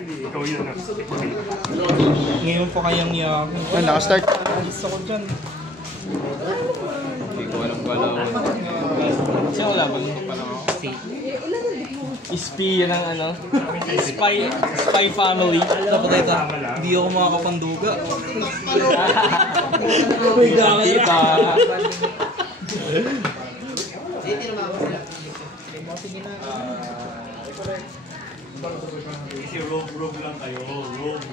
Ikaw yun na. Ngayon pa kayang yakin. Ay, nakastart. Alis ako dyan. Hindi ko alam galaw. Kasi wala ba yung pa lang ako? Spy ng ano? Spy family. Dapat ito. Hindi ako makakapanduga. Uy, nakita. Kasi rogue lang kayo. Rogue.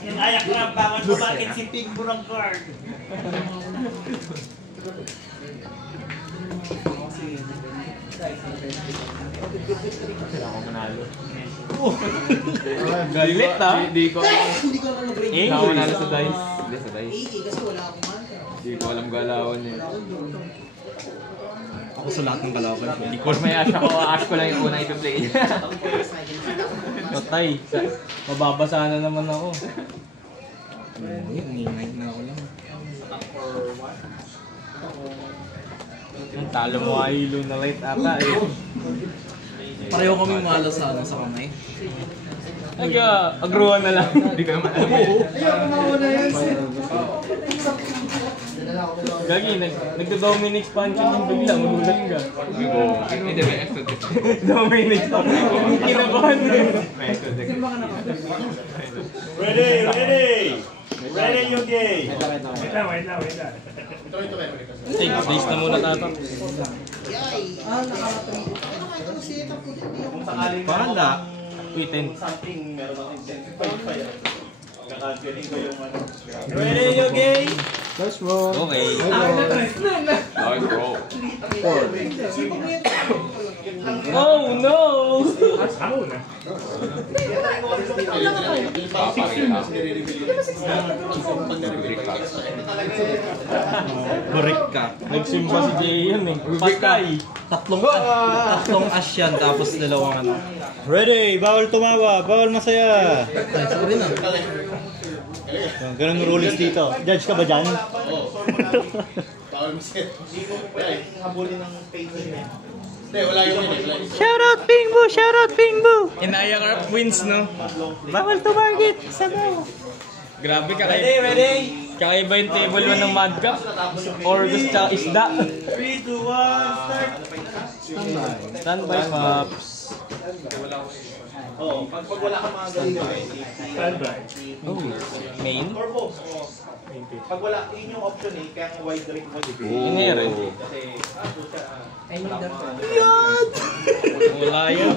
Inayak na bangan bakit si Pink Burang card. Galit ha? Hindi ko alam. Nakunalo sa dice. Hindi sa dice. Kasi wala akong manta. Hindi ko alam galawan eh. Ako sa lahat ng kalaban. Hindi ko. May ash ako. Ash ko lang yung una ito-play. Patay. Mababasa na naman ako. Ningay na ako lang. Ang talo mo ay lunalight ata eh. Pareho kami malas sa kamay. Nag-agruhan na lang. Hindi ko naman alam eh. Ayaw, kumawala yan. Gagi, nagdo-Dominic expansion yung bigla, magulat ka. Hindi ba extra deck? Dominic expansion. Kinabahan eh. May extra deck. Ready yung game. Wait lang. Take days na muna tatak. Yay! Nakakatabi. Ano kasi ito po din. Kung sakaling Paanda. Tweetin. something meron akong 10.5. Kakagaling ko yung ano. Ready yung game. First roll. Okay. Nice roll. Oh no! Burik ka. Nagsimba si Jay yun eh. Patay. Tatlong ash yan tapos dalawang ano. Ready! Bawal tumawa! Bawal masaya! Ay, sorry na. Ganun rules dito. Judge ka ba dyan? Bawal mo siya. Hindi mo pwede habulin ng page niya. Hindi, wala yung yun. Shoutout Pingbo! Shoutout Pingbo! Inaya ka wins no? Bawal tumagit! Sabaw! Grabe ka kayo. Ready? Kakaiba yung table 1 ng Mad Cup? Or gusto tsaka isda? 3, 2, 1, start! Standby Pops. Oo, pag wala ka mga ganito Standby. Oh, main? Turbo. Pag wala, yun yung option eh, kaya ang wide direct mo dito. Inherent. Kasi, Wala yun.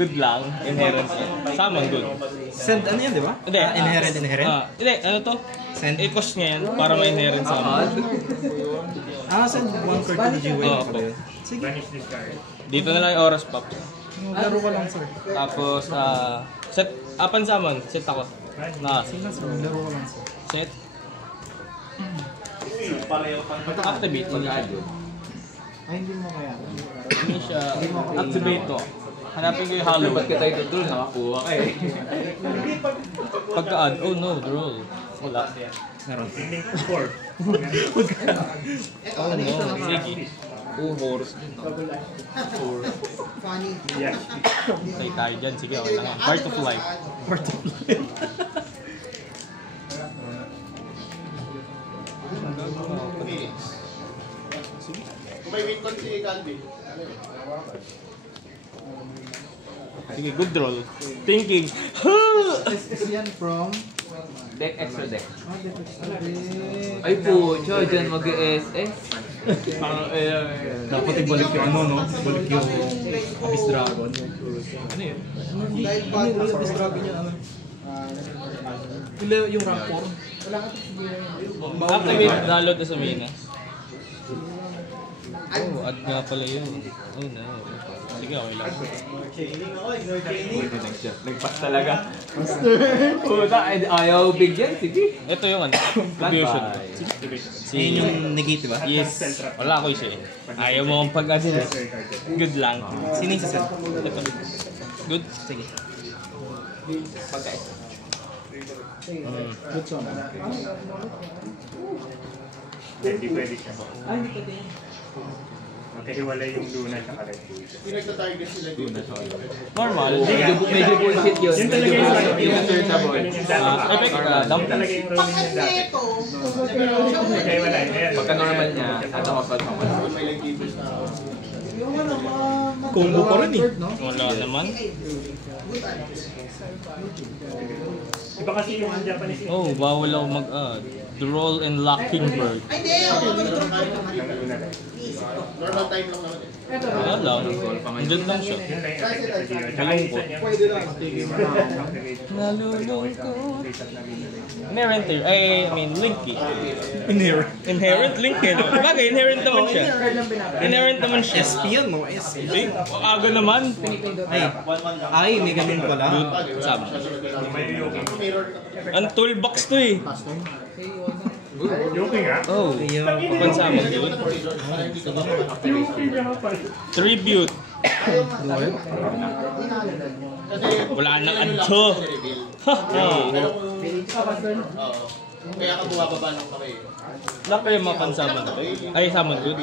Good lang. Inherent yan. Samang good. Send ano yan, di ba? Hindi. Inherent. Hindi, ano to? Send. I-cost niya yan para may inherent summon. Send one card to the GUI. Oo po. Sige. Vanish this card. Dito na lang yung oras pop. Laro ka lang, sir. Tapos, set, apan summon. Set ako. Na, Laro ka lang, sir. set. pareho pang Activate. Ay, hindi mo kaya. Hindi siya. Activate to. Hanapin ko yung hollow. Ba't kita ito doon? Nakakuha ka eh. Pagka-add. Oh no, draw. Wala. Meron. Link 4. Oh no, sige. Oh, horse din. Funny. Yeah. Tay tayo dyan. Sige, okay lang. Part of life. Part of life. Kung may win con si Calvin. Sige, good roll. Thinking. Is yan from? Deck, extra deck. Deck. Ay po, siya dyan mag-SS. Dapat ibalik yung ano, no? Ibalik yung Abyss Dragon. Ano yun? Dahil bad. Ano yung Abyss Dragon niya? Ano? Yung rank 4. Activate download sa main eh. Oh, add nga pala yun. Oh no. Sige, okay lang. Nagpas talaga. Puta, ayaw bigyan. Sige. Ito yung ano, fusion. Ayun yung negative ba? Yes. Wala ko isa eh. Ayaw mo akong pag-asin eh. Good lang. Sino yung saset? Ito. Good? Sige. Pagka-isa. Good song. Hindi pwede siya. Magkahiwalay yung Luna at Red Bull. Pinagta-target sila dito. Normal. Medyo bullshit yun. Yun talaga yung searchable. Epic, dump. Yun talaga yung rolling niya dati. ito, Magkahiwalay. Ayan. Pagka normal niya, ano ko sa May nag-keepers na... Combo pa rin eh. Wala naman. Iba kasi yung Japanese. Oh, bawal ako mag-add. The roll and locking bird. ay hindi, ako Normal time lang naman eh. Wala lang. Andun lang siya. Yun lang yung effective yun. Malungkot. Inherent eh. I mean, link eh. Inherent link eh. No? Bagay, inherent naman siya. Inherent naman siya. SP yun, no? SP. Eh, aga naman. Ay, may ganun pala. Dude, sabi. May yoking. Ang toolbox to eh. Yoking nga. Oh, pansama dude. Yoking nga pala. Tribute. Kasi... Wala nang adto. Ha! Pero kung... Oo. Kaya ka bumababa ng kamay. Wala kayo mapansama na. Ay, summon dude.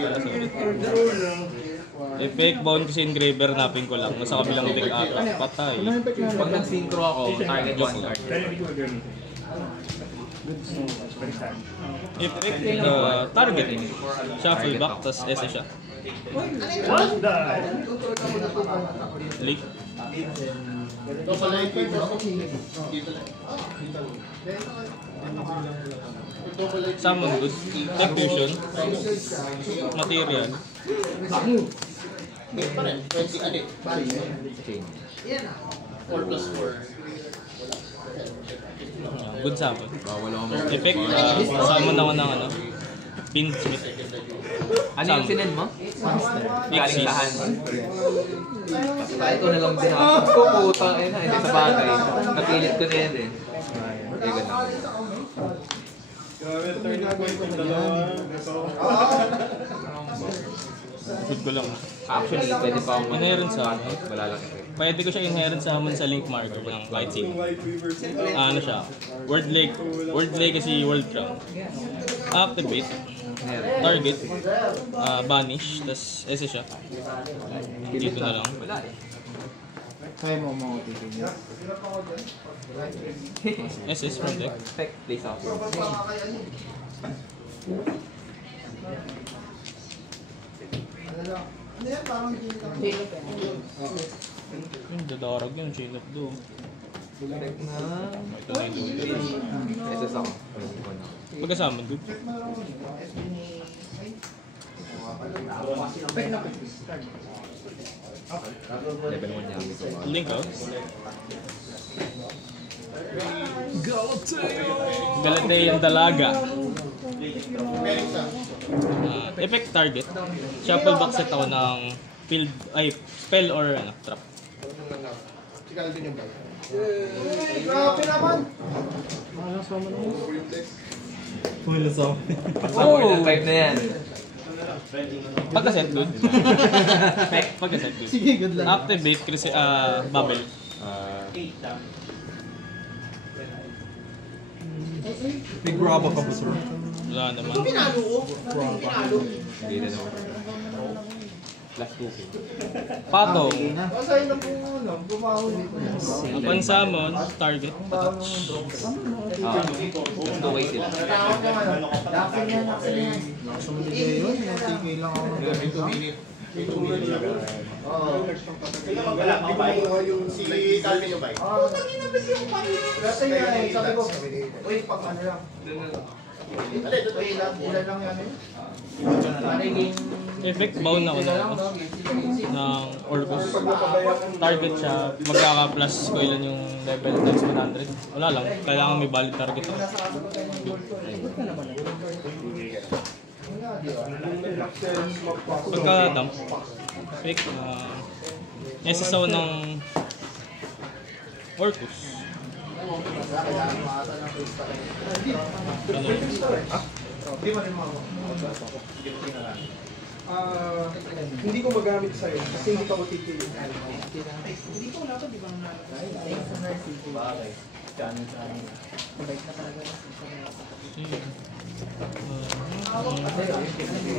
Epic, bound kasi engraver, napin ko lang. Nasa kabilang deck ata. Patay. Pag nag-synchro ako, target one card. Kaya hindi ko gamitin. Epic, target. Shuffle back, tas S siya. What the? Leak. Ito pala yung keepers. Dito lang. Ito pala yung... Summon dude. Tech fusion. Material. Hindi pa rin. 20 ano eh. 4 plus 4. Good summon. Bawal ako Epic, summon ako ng ano. Pinsmith. Ano yung sinend mo? Galing sa hand. Ito na lang din ako. Puta, hindi sa bagay. Napilit ko na yan eh. Okay, ganun. Good ko lang. Actually, pwede pa akong Inherent sa ano. Wala lang ito. Pwede ko siya inherent sa hamon sa link marker ng kahit sino. Ano siya? Word legacy world crown. Activate. Target. Banish. Tas S siya. Dito na lang. Wala eh. Kaya mo mga titignan. SS from deck. Spec, place out. Dadarag yun. Chain up do. Spec na. Ito na yung dulo. SS ako. Magkasama good. Level 1 niya. Link out. Galatay ang dalaga. Effect target. Shuffle back set ako ng field, ay spell or ano, trap. Sigal din yung bag. Grabe naman. Support type na yan. Pagka-set dude. Pagka-set dude. Sige, good luck. Activate kasi bubble. Big Bravo ka ba, sir? Wala naman. Pinalo ko. Pinalo. Hindi na naman. Plus 2K. Patong. Basahin na po ano, bumaho dito. Upon summon, target, patouch. Plus 2K sila. Tawag yung ano. Dapat yan, dapat yan. Sumuli yun, yung tigay lang ako. Yung si Calvin yung bike. Kasi nga eh, sabi ko, uy, pag ano lang. Uy, ilan lang yan eh. Effect bound ako ng Orcus. Target siya, magkaka-plus ko ilan yung level times 100. Wala lang, kailangan may valid target ako. Pagka-dump, pick, SS ako ng Orcus. Hindi ko magamit sa'yo kasi hindi ka matitilig.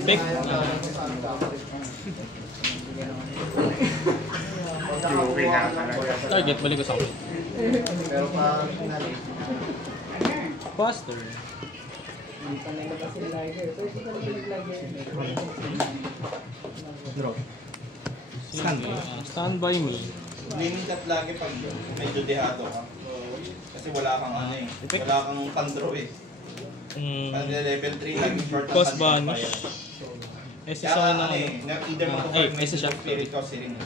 Pick. Yogi nga talaga. Target, balik ko sa akin. Pero pa finale. Faster. Draw. Sige, stand by me. Leaning cut lagi pag medyo dehado ka. Kasi wala kang ano eh. Wala kang pang-draw eh. Pag level 3, laging short ang Cost pang- banish. Kaya Isa na ano eh, either mag-convert mo isa siya. into spirit cost ring.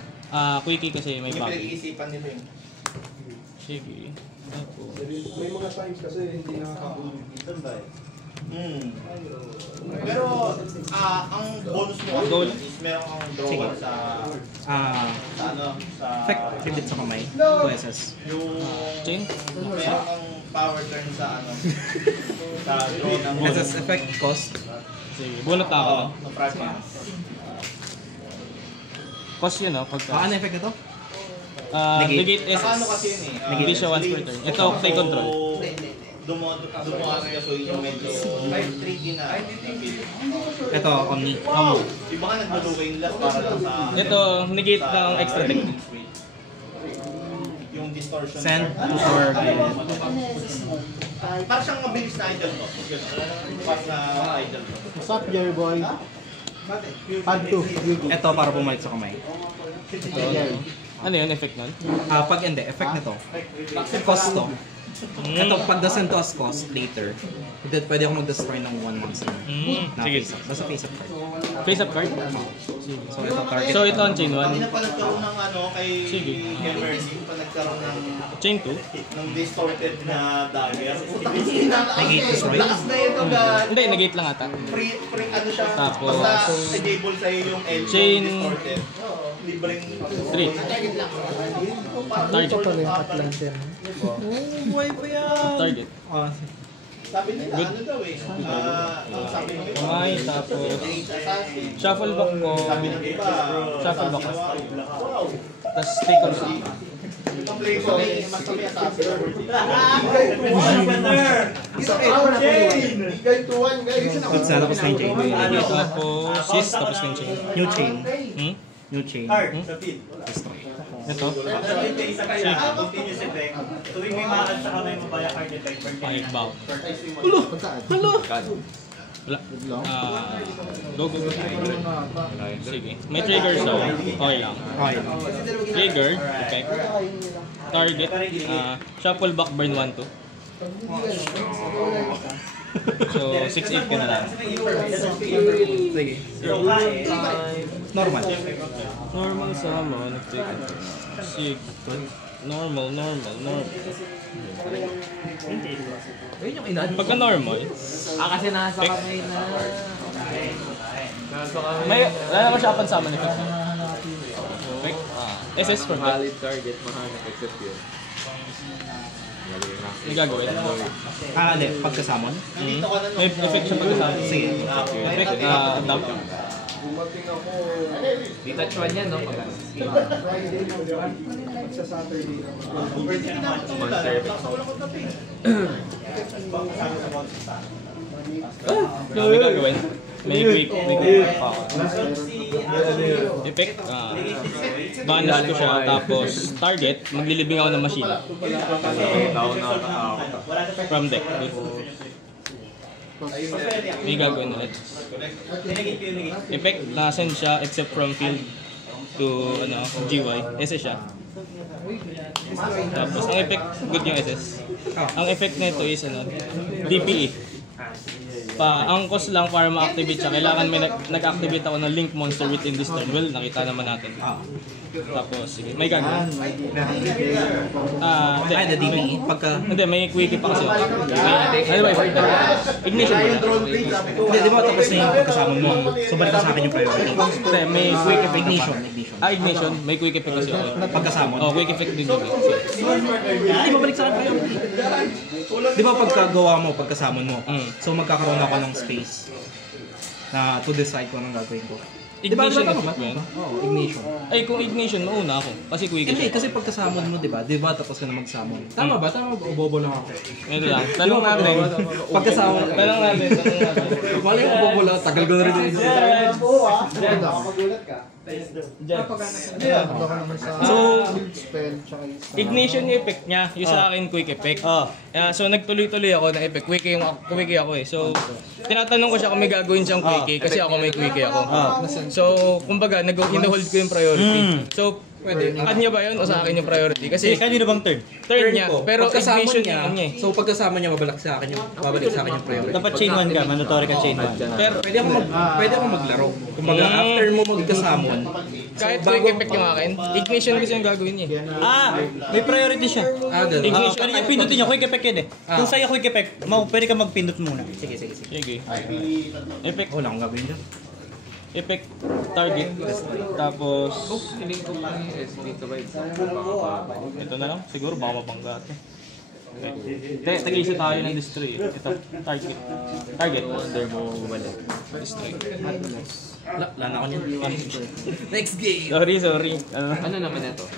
Quickie kasi may Yung bagay. pinag-iisipan nila yun. Sige. Tapos, May mga times kasi hindi nakakabulong dito dahil. Pero ang bonus mo Goal. is meron kang draw sa ano sa Effect, pivot sa kamay. 2 SS. yung chain. meron kang power turn sa ano sa draw ng SS effect cost. Sige, bunot na ako. Oo, ng practice. Cost yun, no? Pagka. Ano effect na to? Negate Negate. is. Saka ano kasi yun eh. Hindi siya once per turn. Ito, play control. Dumuha kaya so yung medyo tricky na. Ito, Omni. Iba ka nagbaluwa yung last para lang sa Ito, negate ng extra deck. yung distortion. Send card. to sword. Parang siyang mabilis na idol to. Fast na idol to. What's up, Jerry boy? Pad 2. Ito para bumalik sa kamay. Ano yun, effect nun? Pag hindi, effect nito. Cost to. Ito, pag doesn't to as cost later, pwede ako mag-destroy ng 1 monster. Na Sige. face up. Basta face up card. Face up card? So ito target. So ito ang chain 1. Hindi na pa nagkaroon ng ano kay Sige. Emergency pa nagkaroon ng Chain 2? distorted na dagger. Negate destroy. Lakas na ito guys. Hindi, negate lang ata. Free ano siya. Tapos, basta enable sa'yo yung edge chain distorted. Libreng 3. Target. Target. sabi nila Good. ano daw eh. Ang sabi ng iba. Kamay, tapos shuffle back ko. Sabi ng iba. Shuffle back ko. Wow. Tapos take on sa Itong play ko eh, mas kami assassin. Guys, 2-1 guys. Tapos tapos na yung chain. Tapos sis, tapos yung chain. New chain. Hmm? New chain. Destroy. Ito. Continuous effect. Tuwing may makakad sa kamay mo via card effect. Pangit bow. Wala. Go. Sige. May trigger sa okay lang. Okay. Trigger, effect. Target, shuffle back burn 1-2. So, 6-8 ka na lang. Sige. Normal. Normal summon. Sige. Normal. Pagka normal, Kasi nasa kamay na. wala naman siya summon effect. Effect. SS for that. target, mahanap except yun. May gagawin. Hindi. Pagkasamon? May effect siya pagka-summon. Sige. Effect, dump. Di touch one yan, no? Sa Saturday. May gagawin. May quick effect. Banish ko siya, tapos target, maglilibing ako ng machine. From deck. May gagawin ulit. Effect, naka-send siya except from field to GY. SS siya. Tapos ang effect, good yung SS. Ang effect nito is DPE. Ang cost lang para ma-activate siya, kailangan may nag-activate ako ng link monster within this turn. Well, nakita naman natin. Tapos, sige, may gagawin. The DPE. Hindi, may quickie pa kasi. Ano ba yung ignition ba? Hindi, di ba tapos na yung pagkasamon mo? So balik sa akin yung priority. Hindi, may quick effect. Ignition. Ignition. May quick effect kasi ako. Pagkasamon. Quick effect din yun. Hindi ba balik sa akin priority? Di ba pagkagawa mo, pagkasamon mo, so magkakaroon ako ng space na to decide kung anong gagawin ko. Ignition effect ba yan? Oo, ignition. Ay, kung ignition, mauna ako. Kasi quickie Hindi, siya. kasi pagka-summon mo, di ba? Tapos ka na mag-summon. Tama ba? Tama ba? O bobo lang ako. Ito lang. Tanong natin. Pagka-summon. Tanong natin. Mali ko bobo lang. Tagal ko na rin yung Magulat ka. So, Spell, tsaka ignition yung effect niya. Yung sa akin, quick effect. So, nagtuloy-tuloy ako ng effect. Quickie ako eh. So, tinatanong ko siya kung may gagawin siyang quickie kasi ako may quickie ako. So, kumbaga, in-hold ko yung priority. So, pwede. Kanya ba yun o sa akin yung priority? Kasi Kanino bang turn? turn niya. Pero Pagkasama ignition niya, niya. so pagkasama niya, babalik sa akin yung priority. Dapat chain 1 ka, mandatory ka chain 1. Pero Pwede ako maglaro. Kumbaga, after mo magkasamon, kahit quick effect yung akin, ignition kasi yung gagawin niya. May priority siya. ganun. Ignition. Kanina pindutin niya, quick effect yun eh. Kung sa'yo quick effect, pwede ka magpindot muna. Sige. Sige. Effect. Wala akong gagawin dyan. Effect target. Tapos ito na lang. Siguro baka mapangga ito. Okay. Tag-isa tayo ng destroy. Ito. Target. Order mo bumalik. Destroy. Lana ako niyan. Next game! Sorry. Ano naman ito?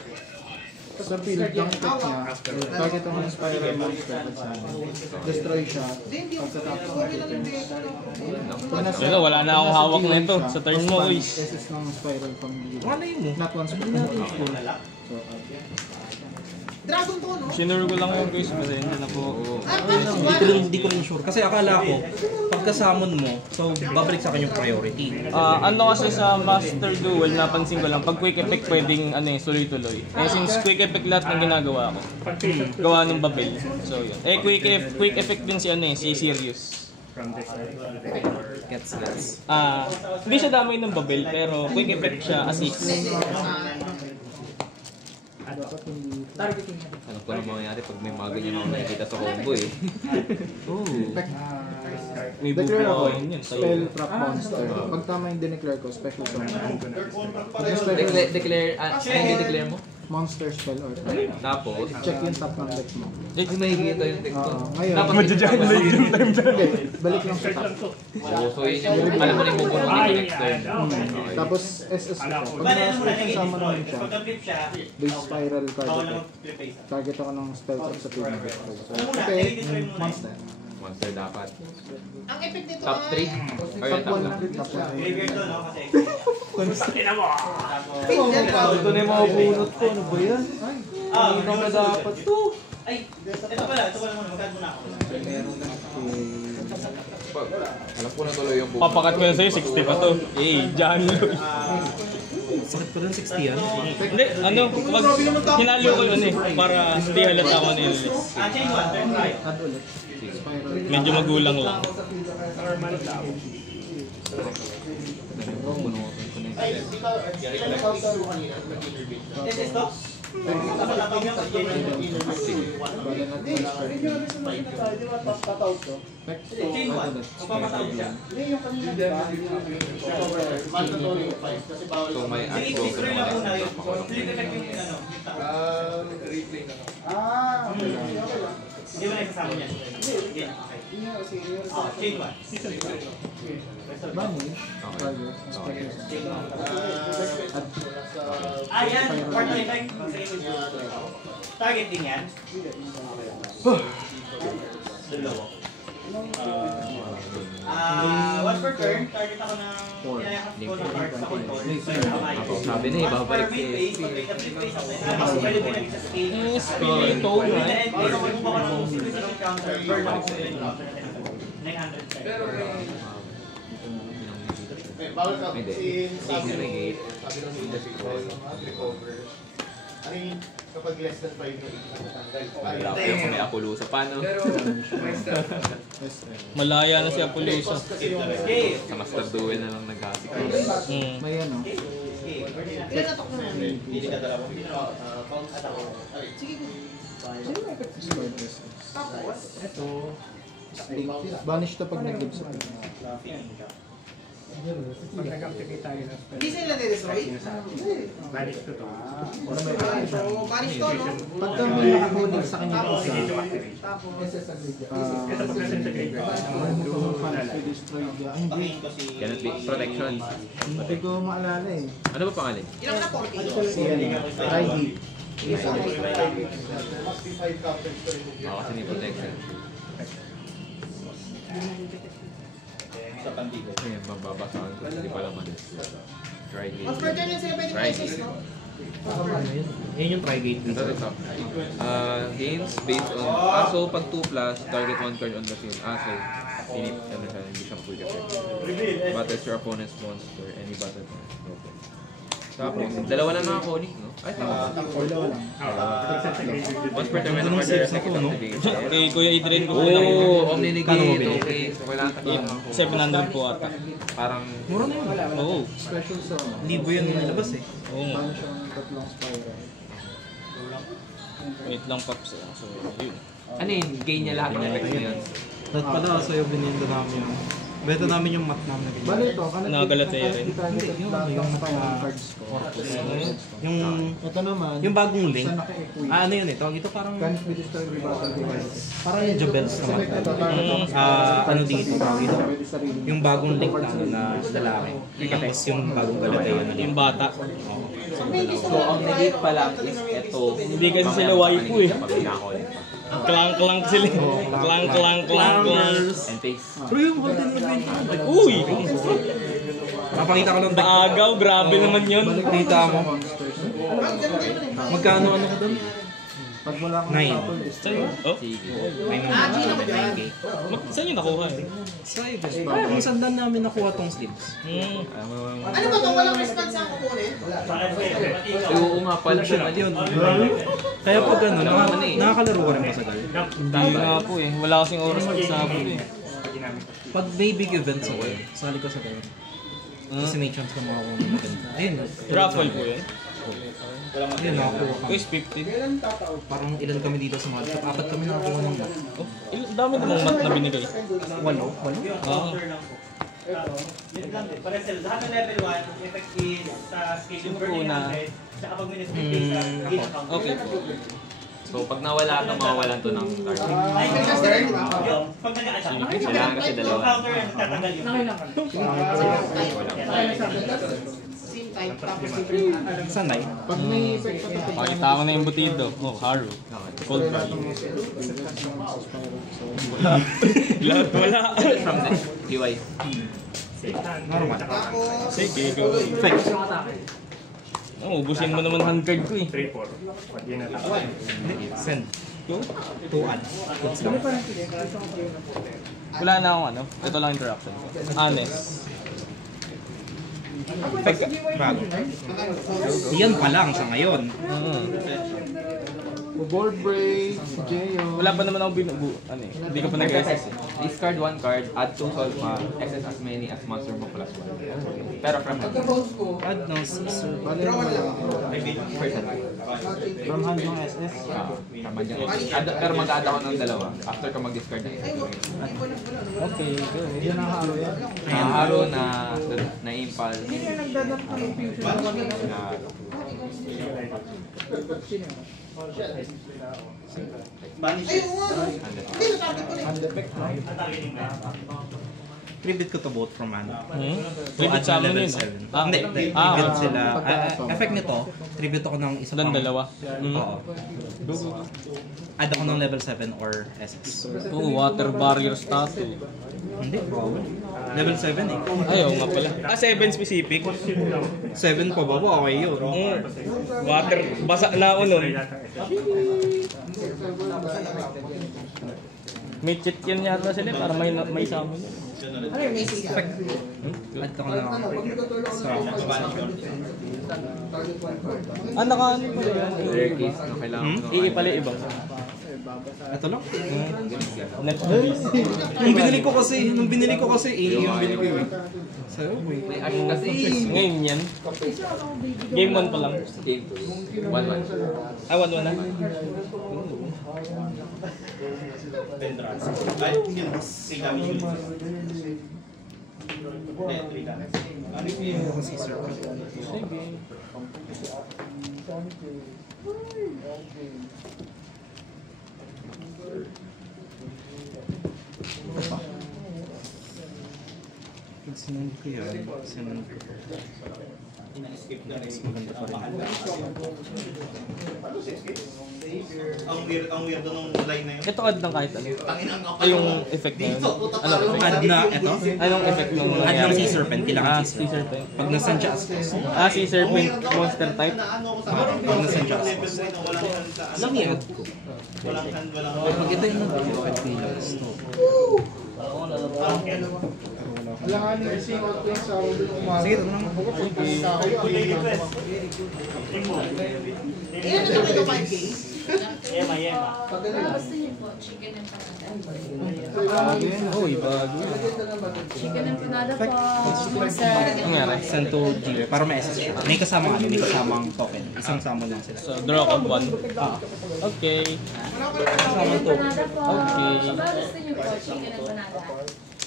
sa field ng effect niya, target ang spiral monster at sana. Destroy siya. Pagkatapos Pero wala na akong hawak na ito sa turn mo, Luis. SS ng spiral pang Malay mo. not once but not full. So, Dragon to, no? Sinure ko lang yung guys kasi hindi na po. Hindi ko rin sure. Kasi akala ko, pagka-summon mo, so babalik sa akin yung priority. Ano kasi sa Master Duel, napansin ko lang, pag quick effect pwedeng tuloy-tuloy. Since quick effect lahat ng ginagawa ko, gawa ng Babel. So yun. Quick effect din si Sirius. Gets. Hindi siya damay ng Babel, pero quick effect siya assist. Alam ko na mangyayari pag may mga ganyan ako nakikita sa combo eh. May declare ako, bubuhayin yun. spell trap monster. Pag tama yung dineclare ko, special summon. Declare mo? Monster spell or trap. Tapos, Check yung top ng deck mo. ay nakikita yung text Oo, ngayon, Madja-generate yung time hindi, balik lang sa top. So yun yung, alam mo na yung bubuno ng next turn. Tapos SS ko. Pag na-special summon mo siya, base spiral card effect. Target ako ng spell trap sa field ng deck ko. So, okay, monster. Monster dapat. Ang effect nito Top 3? Or Top 1 top lang, top 1. Ito na yung mga bunot ko. Ano ba yan? Hindi na dapat to. Ito pala muna, magkano muna ako. Alam ko na tuloy yung bunot. Papakat ko na sa'yo, 60 pa to. John Lloyd. Sakit pa lang 60 yan. Hindi, pag hinalo ko yun para hindi halata ako na English. Chain 1, turn 5. Add ulit. Spiral. Medyo magulang lang. This is stop. Chain 1. Magpapatawag siya. So may Sige, actual destroy lang muna yun. Flip effect yung Hindi mo na isasama niya. Sige, okay. Chain 1. Bunny. Target. Chain 1. Yan. Part of effect. Target din yan. Dalawa. Once per turn, target ako ng inayakap ko ng card sa control. Sabi na ibabalik Pag eh. flip face, pwede pinag sa scale. Spirito, With the right? end game, kung baka ng secret counter, burn ako sa encounter na 900 seconds. Bawal ka. Hindi. Sabi ng recover. Ano yung kapag less than 5 na Wala ko yung may Apollosa. Paano? Malaya na si Apollosa. Okay. Sa Master Duel na lang nagkasikaw. May ano. Ilan na to ko naman? Hindi ka dalawa. Sige, go. Ito. Banish to pag nag-give sa pin. Pag nag-activate tayo ng spell, Hindi sila nade-destroy? balik to to. So, balik to, no? Pagka may nakakunik sa kanya Tapos, isa, Ito pag nasa sa graveyard. destroy niya. Ay, hindi. Takin ko si... Cannot be protection. Hindi ko maalala eh. Ano ba pangalan? ilang na 40? Si Riley. Oo, kasi may protection. Sa pandigo. Ayun, mababasahan ko. Hindi pa naman. Try Mas per turn lang sila pwede Right. process, no? Yun yung Tri-Gate Ito, ito. Games based on... So, pag 2+, target 1 card on the field. So, ano siya, hindi siya full effect. Battles your opponent's monster, any battle card. Okay. Tapos, dalawa na nakakonik, no? Ay, tama. Dalawa lang. Pag sa graveyard, Once per turn, when the card is second activate. Kay Kuya Adrian ko Oh, Omni-negate. Okay, so kailangan takihan ako. 700 po ata. Parang... Mura na yun. Oo. Special zone. Libo yun nilabas eh. Oo nga. Paano siya ng tatlong spiral? Wait lang, Paps. So, yun. Ano yun? Gain niya lahat ng effects na yun. Dapat pala sa'yo binenta namin yun. Benta namin yung mat namin. Bali ito, Nakagalate rin. Hindi, yung cards ko. Yung Ito naman, yung bagong link. isa naka-equate. Ano yun ito? Ito parang Can't be destroyed with battle device. parang yung Jobels naman. Ito, target. Ano dito? Tawag ito. Pwede sarili. Yung bagong link na lalaki. Tapos yung bagong galatay na Yung bata. So, ang negate pa lang is ito. Hindi kasi sila waifu eh. Pag nakakonik pa. Klang-klang sila. Klang-klang-klang. And face. Pero yung Golden Adventure. Uy! Papakita ko lang deck. Baagaw, grabe naman yun. Kita mo. Magkano ano ka doon? Pag wala kang 9. tapon, destroy. Oh, Sige. 9K. saan yung nakuha eh? Sa Ibis. Parang isang dan namin nakuha tong sleeves. Ano ba to? Walang response ang kukunin? Oo nga pala. Optional yun. Kaya pag ano, nakakalaro ka rin masagal. Hindi nga po eh. Wala kasing oras magsabot eh. Pag may big events ako, sali ko sa ganun. Kasi may chance ka makakuha ng maganda. Ayun. Raffle po yun. Ayun, nakakuha kami. Quiz 15. Parang ilan kami dito sa mga shop. 4 kami nakakuha ng mat. Oh, dami namang mat na binigay. 8. Ah. Yun lang din. Para sa lahat ng level 1, ang effect is sa scale yung burning 100, tsaka pag minus sa gain account. Okay po. So, pag nawala ka, mawawalan to ng target. Ay, nag-caster, di ba? Yung, pag nag-attack, Kailangan kasi dalawa. counter and tatanggal yun. Same type, tapos Sanay. Pag may effect pa ito, Pakita ko na yung butido. Oh, Haru. Cold wala Body. itong effect naman sa spiral. So, Lahat wala. From the QI. Normal. tapos, Sige, go. Oh, ubusin mo naman 100 ko eh. 3-4. Pag yun na Send. Go. 2 ads. Goods lang. Wala na akong ano. Ito lang interruption. Honest. Bago. Yan pa lang sa ngayon. board break, si Jeyo. Wala pa naman ako binubu. Ano eh. Hindi ko pa nag-SS eh. Discard 1 card, add 2 Solfa, access as many as monster mo plus 1. Pero from hand. Add no, sir. Bali naman lang. First hand. From hand ng SS. From hand yan. Pero mag-add ako ng dalawa after ka mag-discard ng isa. Okay, go. Yan ang haro yan. Haro na impulse. Na Banish. ayun nga. Hindi, natarget ko na. Hand effect, no? Tribute ko to both from ano. Tribute sa amin level yun. 7. Ah, Hindi, okay. tribute sila. Pagka-atom. Effect nito, tribute ako ng isa Doon dalawa. Oo. Add ako ng level 7 or SS. Oh, water barrier statue. Hindi, bro. Level 7 eh. Ayaw nga pala. Ah, 7 specific. 7 pa ba? Okay yun. Water, basa na ako nun. May cheat yun yata sila para may summon. Ano yun, may siga? Add ko na lang. Ah, naka-ano pala yan? rare case na kailangan ko. Ii pala ibang. Ito lang. Net release. Nung binili ko kasi, yung binili ko yun. Sayo, wait. May ash kasi. Ngayon yan. Game 1 pa lang. Game 2. 1-1. Ah, 1-1 na. Ay, yun, tingnan mo yun. Hindi, 3 ka. Ano yung Ako si Sir. Sige. Ito pa. Sinunod ko yun. Sinunod ko. skip na rin. Maganda pa rin. Ang weirdo nung line na yun. Ito add ng kahit ano. Ay, yung effect na yun. Ano effect? Add na, ito? Anong effect nung Add ng nangyari? Sea Serpent. Kailangan Ah, Sea Sea Serpent. Serpent. Pag nasensya as Sea Serpent monster type. pag nasensya as Lang i-add ko. Walang hand, walang Pag ito yung nag-effect nila. Stop. Alangan yung single ko yung sa ulo ng umaga. Sige, ito naman. Ilan na ito 5K? Yema. Gusto niyo po, chicken empanada. Uy, bago. Chicken empanada po. Sir. Ang nangyari? Send to Gmail para may SS siya. May kasamang ano, may kasamang token. Isang summon lang sila. So, draw code 1. Okay. Kasamang token. Empanada po. Okay. Ba gusto niyo po, chicken empanada?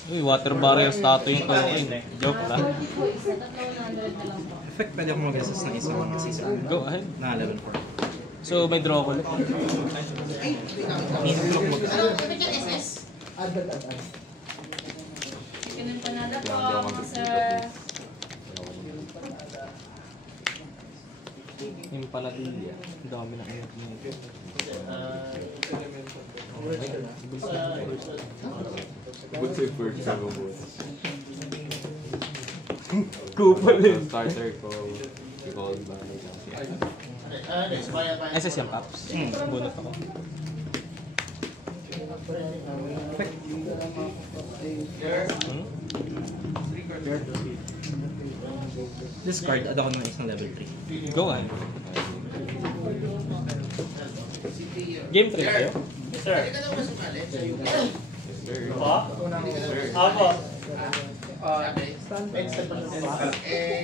Uy, water barrier statue yung token. Joke lang. 40 po, isa 300 na lang po. Effect, pwede ako mag-assess ng isang Sea Serpent. Go ahead. Na level 4. So, may draw ko ulit. Minsan ko mag Ano, dapat yung SS? Chicken empanada po, sir. Yung palatilla. Ang dami na ayot mo. What's your first travel mode? Kupal yun. Starter ko, called by SS yung caps. Bunot ako. discard, add ako ng isang level 3. Go ahead. Game 3 na kayo? Yes, sir. Hindi ka daw masumali? Po? Ako. Sabi,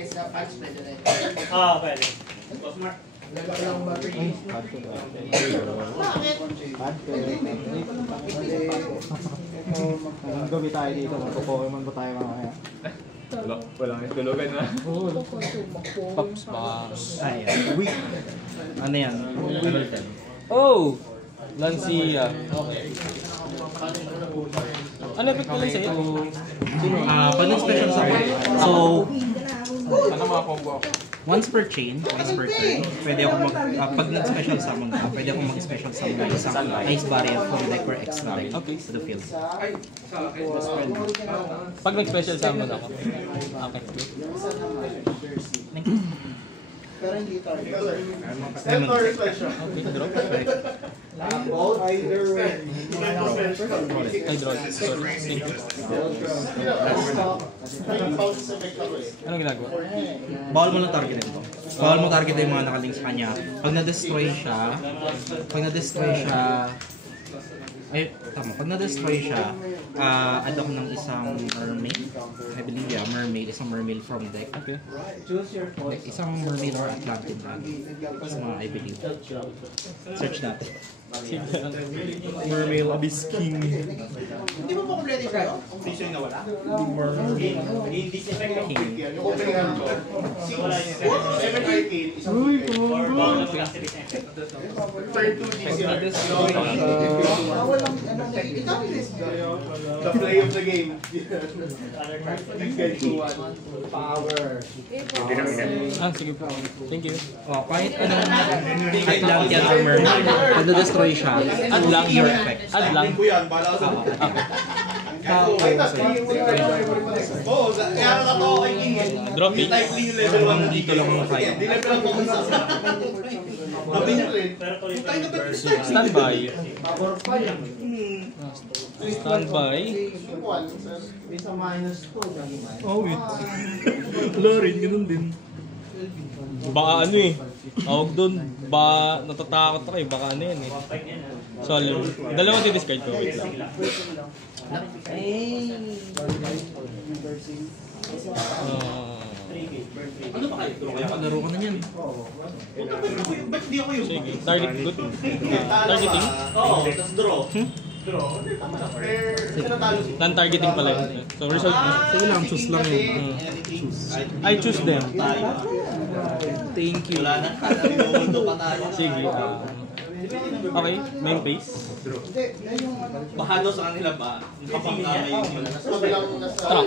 sa patch pwede rin. Pwede. Ang gabi tayo dito, magpo-Pokemon ba tayo mamaya? Walang tulugan na. Pops ba? Ay, ano yan? Level 10. Oh! Lancia. Ano effect nila sa'yo? Pag nag-special summon, so, Ano mga combo? once per chain, once per turn, pwede ako pag nag-special summon ka, pwede ako mag-special summon ng isang ice barrier from deck or extra deck Okay. to the field. Pag nag-special summon ako. Okay. Pero hindi target. Okay, draw. Either way. Ay, draw. Sorry. Thank you. Anong ginagawa? Bawal mo lang targetin ito. Bawal mo targetin yung mga nakalink sa kanya. Pag na-destroy siya, ay, tama. Pag na-destroy siya, add ako ng isang mermaid. I believe, yeah, mermaid. Isang mermaid from deck. Okay. Like, isang mermaid or Atlantean dragon. That's mga I believe. Search natin. Mermaid Abyss King. Hindi mo pa kompleto sa'yo? Vision na wala. Hindi effect King. Wala yung effect. Uy, Or kumambo! bawal na mag-activate ng effect. Walang, ano, ikaw yung risk. The play of the game. Other cards. Power. Sige po. Thank you. Oh, kahit anong Atlantean or mermaid, pag na-destroy siya, Add lang. your effect. Add lang. Ko yan, bala ko sa... Oo, kaya na to kay King eh. Drop it. Type King yung level 1 na Dito lang ang kaya. Di level lang ako sa... Sabi niya, Pero tuloy pa tayo na yung ba Standby. Power 5. Standby. Isa minus 2, ganun. Oh, wait. Wala rin, ganun din. Baka ano eh. Tawag doon. Baka natatakot ako eh. Baka ano yan eh. Solemn. Dalawang di-discard ko. Wait lang. Ano ba kayo? Laro ka na yan. Ba't hindi ako yun? Sige. Target good. Talo Targeting. ka. Oo, tapos draw. Non-targeting pala yun. So, result na. Sige lang, choose lang yun. I choose them. Thank you. Wala na. Minundo pa tayo. Sige. Okay, main phase. Baka daw sa kanila ba? Kapag may Trap.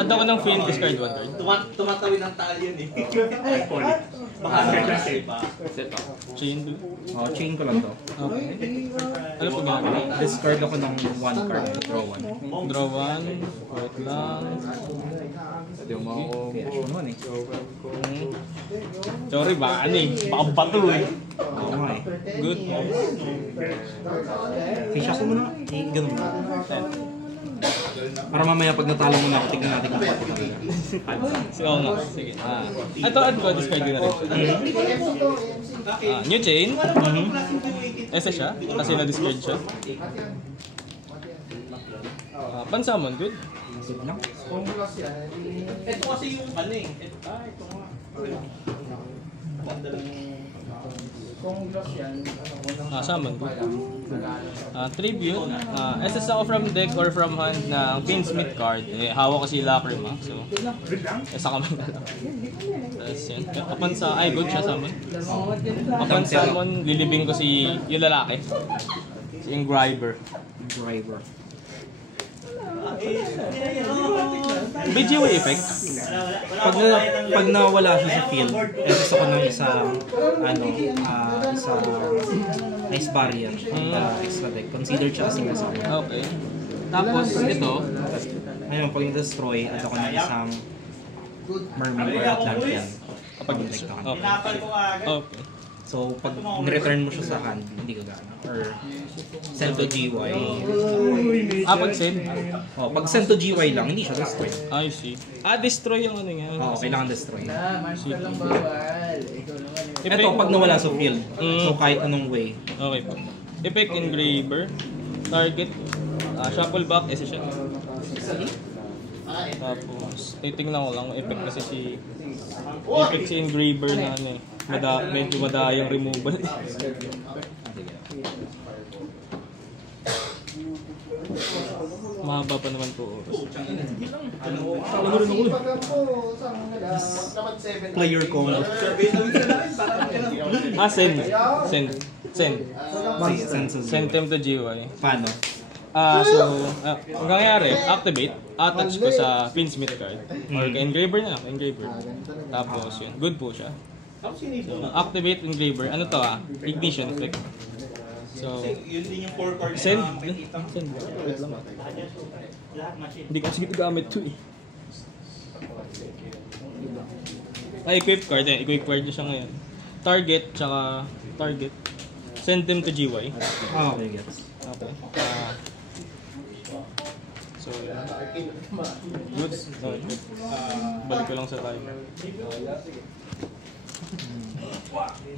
Add ako ng Fiend, discard 1 card. tumatawid ng taal yun eh. Baka na ba? Set up. Chain 2. Oh, chain ko lang to. Okay. Ano po ginagawa? Discard ako ng 1 card, draw 1. Draw 1. Wait lang. Pwede yung mga Kaya siya naman eh. Sorry, baka ano eh. Baka bato eh. Oo nga eh. Good. Fish ako muna. Ganun mo. Para mamaya pag natalo mo na ako, tignan natin kung pato talaga. Sige, oo nga. Sige. Ito, add ko. Discard ko na rin. New chain. Ese siya. Kasi na-discard siya. Pansamon, good. Good lang. Ito kasi yung ano eh. Ito nga. Ganda lang Summon, good. Tribute. SS ako from deck or from hand na Fiendsmith card. Hawak ko si Lacrima. So, sa kamay na lang. Tapos yun. Ay, good siya summon. Upon summon, lilibing ko si yung lalaki. Si Engriber. Driver. BGW effect. Pag nawala siya sa field, gusto ko ng isang ice barrier extra deck. Consider siya as a summon. Okay. Tapos ito, Ngayon, pag destroy, at ako ng isang mermaid or Atlantean. kapag Deck na okay. Okay. So, pag ni-return mo siya sa hand, hindi ka gana. Or send to GY. Pag send? Oh, pag send to GY lang, hindi siya destroy. I see. Destroy yung ano nga. Oo, kailangan destroy. Master lang bawal. Ikaw naman Ito, pag nawala sa field, so kahit anong way. Okay po. Effect Engraver. Target. Shuffle back. Ese siya. Tapos, titingnan ko lang. Effect kasi si Engraver na ano eh. Medyo madayang removal. Mahaba pa naman po oras. Player combo. Send them to GY. Paano? Ang nangyayari, activate, attach ko sa Fiendsmith card. Or engraver na, engraver. Tapos yun, good po siya. So, activate engraver. Ano to Ignition effect. So, yun din yung 4 cards send. na makikita. Send. Wait lang. Hindi ko kasi gamit to eh. Equip card eh. Equip card siya ngayon. Target, tsaka target. Send them to GY. Okay, gets. Okay. So, good. Okay. Balik ko lang sa timer.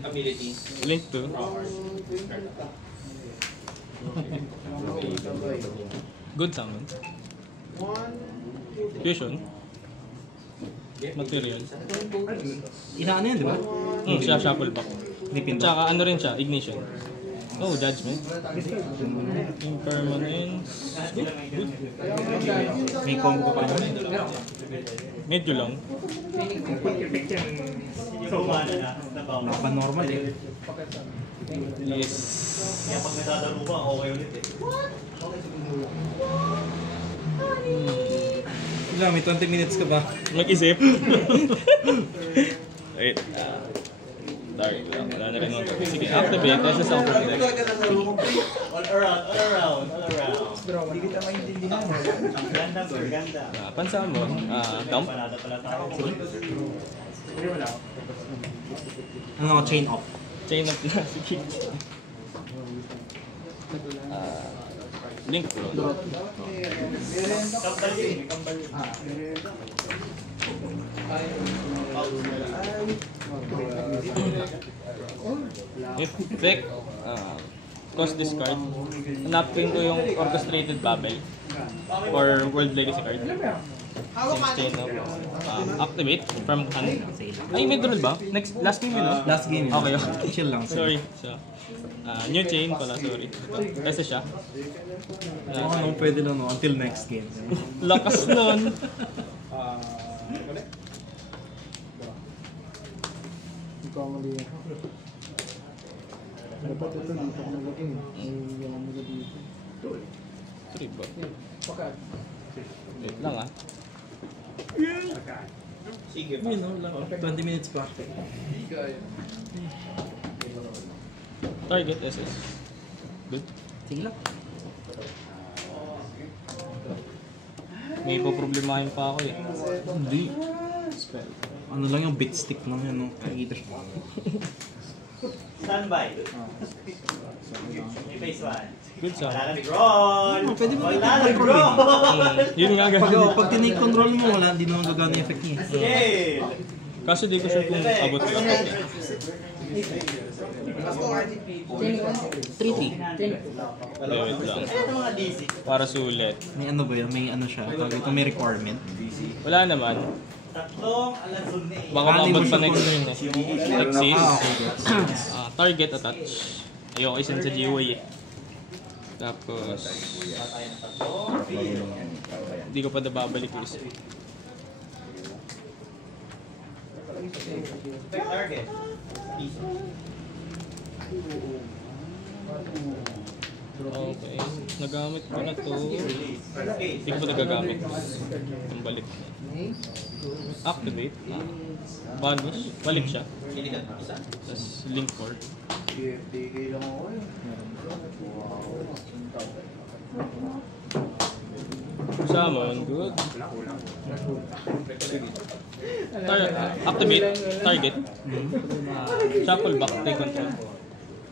Abilities. Link to. Good summon. Fusion. Material. Inaano yan, di ba? Siya shuffle back. Nipin to. Tsaka ano rin siya, ignition. Oh, judgment. Impermanence. Good. May combo pa pa. Medyo lang. Naka normal eh. Yes. Kaya pag nadadaro ba, okay ulit eh. Wala, may 20 minutes ka ba? Mag-isip. Wait. Dark lang. Wala na rin nun. Sige, activate. This is our deck. All around. Hindi kita maintindihan. Ang ganda, sir, ganda. Pansa mo. Dump. Panada pala tayo. Ano, chain off. Chain of na. Sige. Link bro. Kambal yun. Effect. Cost discard. Hanapin ko yung Orchestrated Babel. Or World Legacy card. Hawak Chain up. Activate from hand. Ay, may draw ba? Last game yun, no? Last game yun. Okay. Chill lang. Sorry. So, new chain pala, sorry. Kasi siya. Anong pwede na no? Until next game. Lakas nun. Kamali ako. Dapat ito dito ako nalagay. Ay, yung nila dito. 3 ba? Wait lang ah. Sige pa. Yun no, lang. 20 minutes pa. Target SS. Good. Sige lang. May poproblemahin pa ako eh. Hindi. Ano lang yung bit stick lang yan, no? Nakikita siya. Standby. May phase 1. Good sa. Wala na roll! Pwede ba Wala na mag-roll? Yun nga ganun. Pag tinake control mo, wala, hindi naman gagana yung effect niya. Sige! Kaso di ko sure kung abot ka. 3-3. Wait lang. Mga DC. Para sulit. May ano ba yun? May ano siya? Tawag ito, may requirement. Wala naman. Tatlong alansun eh. Baka maabot pa next turn eh. Axis. Okay. Target attach. Ayoko isan sa GUI eh. Tapos... Hindi ko pa nababalik yung isa. Target. Okay. Nagamit ko na to. Hindi ko pa nagagamit. Ang balik. Activate. Banish. Balik siya. Tapos link core. Summon. Good. Activate. Target. Shuffle back. Take control.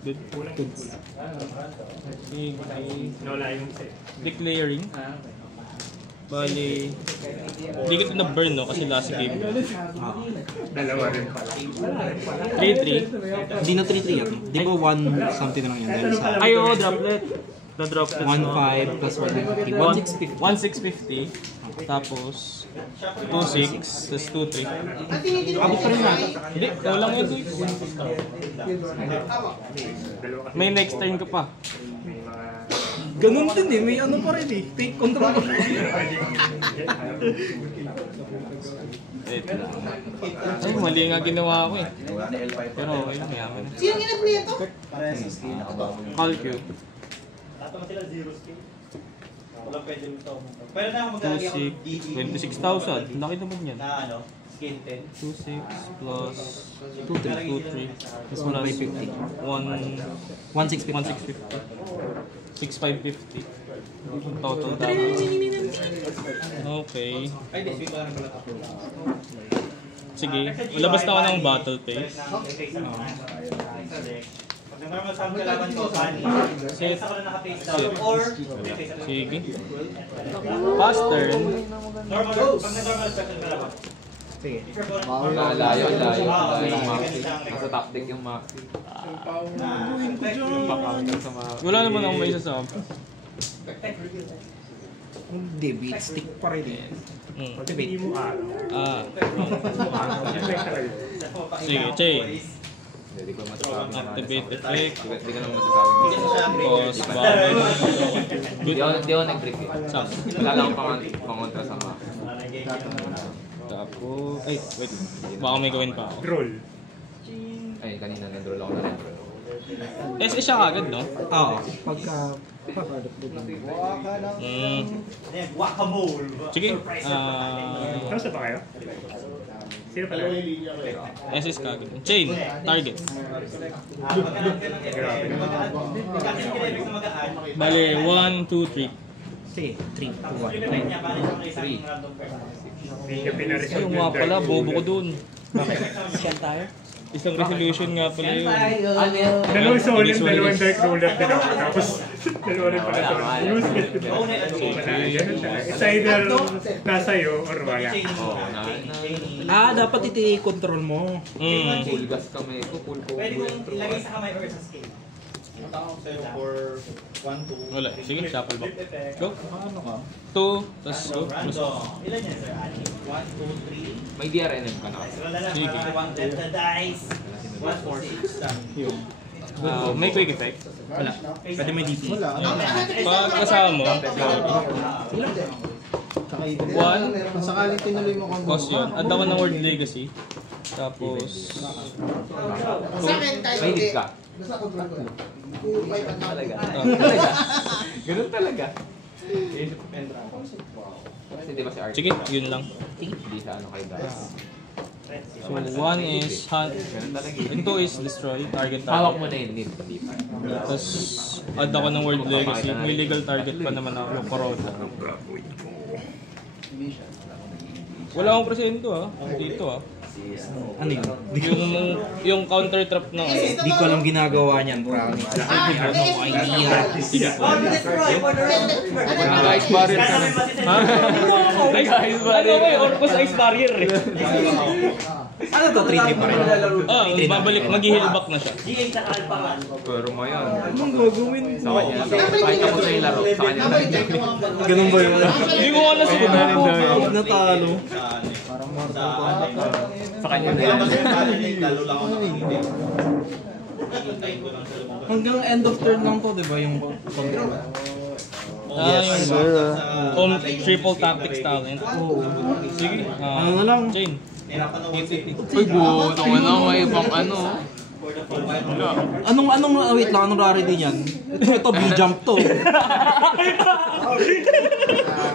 Good. Declaring. Bali, hindi kita na-burn no kasi last game. Dalawa rin pala. 3-3. Hindi na 3-3 yan. Di ba 1 something na lang yan? Dahil sa Ay, oo, droplet. Na-droplet. 1-5 plus 150. 1-6-50. Tapos, 2-6. Tapos 2-3. Abot pa rin na. Hindi, walang yun. May next turn ka pa. Ganun din eh. May ano pa rin eh. Take control pa rin. Wait lang. Ay, mali nga ginawa ko eh. Pero okay lang, yaman. Sino ginag-play ito? Calcu. Tatama sila 0 skill. Wala pwede mo ito. Pwede na ako maglalagay ako 26,000. Laki naman yan. na ano, skill 10. 2-6 plus 2-3. 2-3 Plus 1 by 50. 1-650. 6,550. Total damage. Okay. Ay, di, sweet lang pala ako. Sige, labas na ako ng battle phase. Pag normal sound kalaban ko, funny. Set ako na naka-face down. Or, face up. Sige. Pass turn. Normal, pag na-normal special kalaban. Sige. Layo ng Maxi. Nasa top deck yung Maxi. Papakita sa mga... Wala naman akong may isasabi. Hindi, beat stick pa rin eh. Activate. Sige, chain. Hindi ko masasabi. Activate effect. Hindi ko naman masasabi. Pause, balance. Good. Hindi ako nag-break eh. Sam. Wala lang akong pangontra sa Maxi. Tapos, ay, wait. Baka may gawin pa ako. Roll. Ay, kanina nag-roll ako na nag-roll. SS siya kagad, no? Oo. Pagka... Guacamole. Sige. Tapos na ba kayo? Sino pala? SS kagad. Chain. Target. Bale, 1, 2, 3. Sige, 3. 1. Hindi ka pinaresolve Ayun nga pala, bobo ko dun. Isang resolution nga pala yun. Dalawang solid, dalawang dark roller din ako. Tapos, dalawa rin pala solid. Useless din ako. Wala, ganun siya. It's either nasa'yo or wala. Dapat iti-control mo. Full gas kami ko, full Pwede combo. kong ilagay sa kamay or sa scale. Matawag sa'yo for 1, 2. Wala. Sige, shuffle back. Go. Ano ka? 2, tapos go. Random. Ilan yan, sir? 1, 2, 3. May DRNM ka na. Roll na lang Sige. para 1 the dice. 1, 4, 6 lang. May quick effect. Wala. Pwede may DP. Wala. Pag kasama mo, Tsaka ito. 1, Sakaling tinuloy mo kung cost yun. Add ako ng World Legacy. Tapos, Sa akin, kahit May hindi. hit ka. Basta ko blanco. May Talaga. ah, Ganun talaga. Kasi di ba si Archie? sige, yun lang. Hindi sa ano kay Daz. So, 1 is hunt. Ganun talaga. And 2 is destroy. Target Hawak target. mo na yun, Nin. Pati pa. Tapos, add ako ng World Legacy. May legal target pa naman ako. Yung Corona. Wala akong presento dito Ano yun? Yung counter trap ng ano. Di ko alam ginagawa niyan, promise. I have no idea. Sige po. Naka-ice barrier ka na. Ha? Ice barrier. Ano Orcus Ice Barrier eh. Ano to? 3-3 pa rin? Babalik. Mag-heal back na siya. Pero ngayon, Anong gagawin? sa kanya, kahit ako sa yung laro, sa kanya lang. Ganun ba yun? Hindi ko alam siguro. Natalo. Sa kanya na Kaya yan. kasi lalo lang ako nakikinig. Hintayin ko lang sa lumabas. Hanggang end of turn lang to, di ba? Yung control. Yes, triple tactics talent. Sige. Ano na lang? Jane. Nahirapan ako kasi. Uy, buto ka na, may ibang ano. Wait lang, anong rarity niyan? Ito, B-jump to.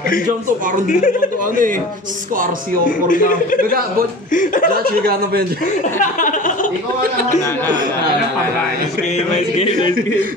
B-jump to, parang di naman to ano eh. Scarsio, or na. Judge, gana pa yun. Ikaw wala. Nice game, nice game, nice game.